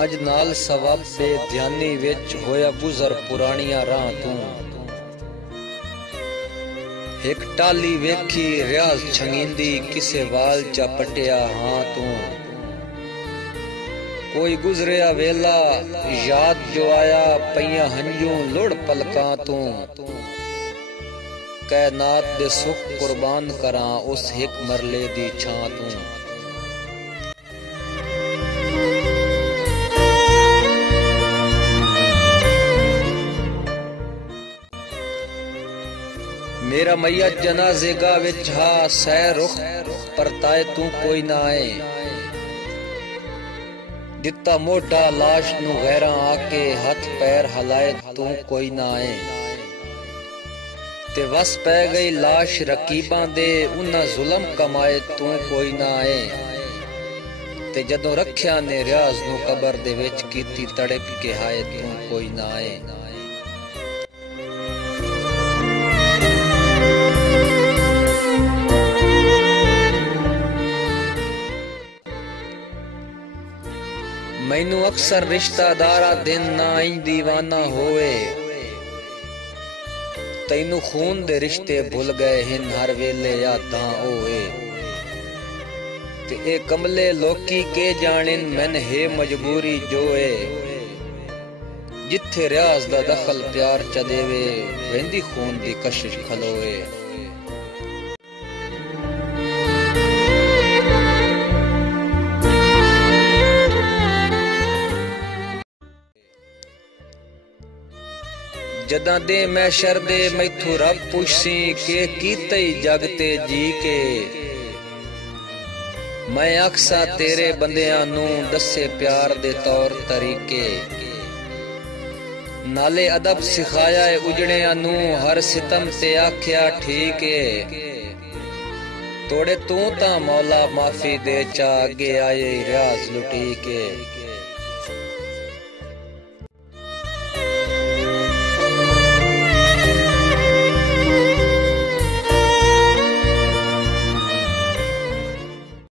आज नाल सवाब पे ध्यानी विच होया गुजर पुरानिया राह तू। एक टाली वेखी रियाज छंगींदी किसे वाल चा पटिया हाँ तू। कोई गुजरिया वेला याद जो आया पईया हंजू लुड़ पलका तू। कैनात दे सुख कुर्बान करा उस हिक मरले दी छां तू। मेरा मैया जनाजे गा विच हा सै रुख परताए तू कोई ना आए। दिता मोटा लाश नू गैरा आके हथ पैर हलाए तू कोई ना आए। ते वस पै गई लाश रकीबां दे उन्ना जुल्म कमाए तू कोई ना आए। ते जदों रखिया ने रियाज नू कबर दे विच कीती तड़प के हाए तू कोई ना आए। मैनू अक्सर रिश्तादारा दिन ना इंज दीवाना होवे। तैनू खून दे रिश्ते भुल गए हिन हर वेले यादां ओए। ते ए कमले लोकी के जानिन मैन है मजबूरी जोए। जिथे रियाज दा दखल प्यार च देवे वेंदी खून दी कशिश खलोए। जदा दे मैं शरदे मैथू रब पुछसी के कीते जगते जी के। मैं अक्सा तेरे बंदियां नू दसे प्यार दे तौर तरीके। नाले अदब सिखाया है उजड़ियां नू हर सितम ते आख्या ठीक है। तोड़े तू ता मौला माफी दे चा अगे आए रियाज लुटी के।